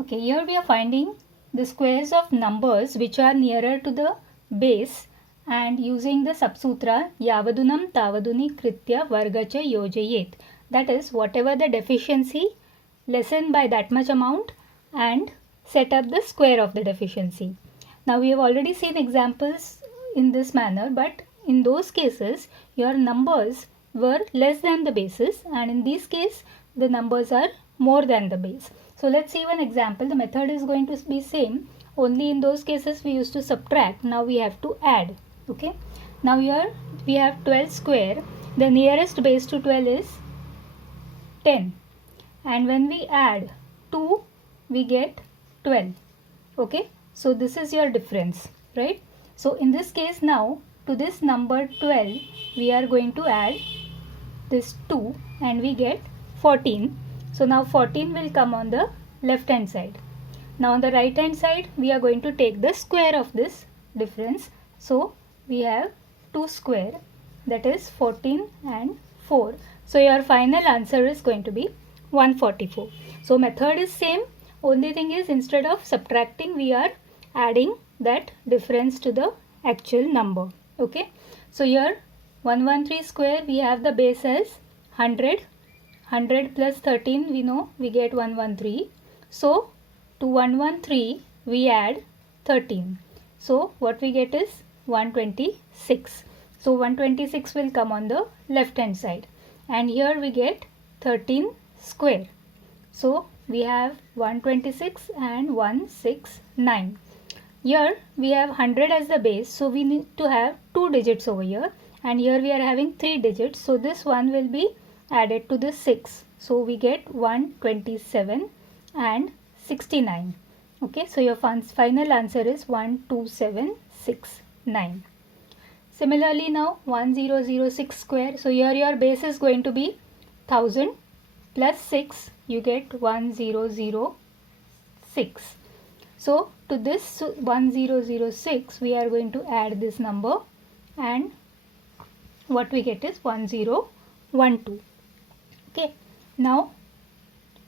Okay, here we are finding the squares of numbers which are nearer to the base and using the subsutra Yavadunam, tavaduni, kritya, vargacha, yojayet. That is, whatever the deficiency, lessen by that much amount and set up the square of the deficiency. Now we have already seen examples in this manner, but in those cases your numbers were less than the bases, and in this case the numbers are more than the base. So let's see one example. The method is going to be same, only in those cases we used to subtract. Now we have to add. Okay. Now here we have 12 square. The nearest base to 12 is 10. And when we add 2, we get 12. Okay. So this is your difference, right? So in this case now, to this number 12, we are going to add this 2 and we get 14. So now 14 will come on the left hand side. Now on the right hand side, we are going to take the square of this difference. So we have 2 square, that is 14 and 4. So your final answer is going to be 144. So method is same. Only thing is, instead of subtracting, we are adding that difference to the actual number. Okay. So here 113 square, we have the base as 100. 100 plus 13, we know we get 113. So to 113 we add 13. So what we get is 126. So 126 will come on the left hand side. And here we get 13 square. So we have 126 and 169. Here we have 100 as the base. So we need to have 2 digits over here. And here we are having 3 digits. So this one will be added to the 6. So we get 127 and 69. Okay, so your final answer is 12769. Similarly now 1006 square. So here your base is going to be 1000 plus 6, you get 1006. So to this 1006 we are going to add this number and what we get is 1012. Okay, now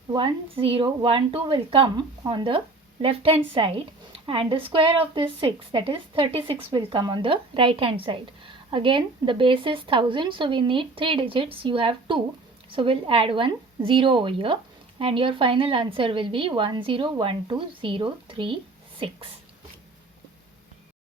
1012 will come on the left hand side and the square of this 6, that is 36, will come on the right hand side. Again the base is 1000, so we need 3 digits. You have 2, so we'll add 1 0 over here and your final answer will be 1012036.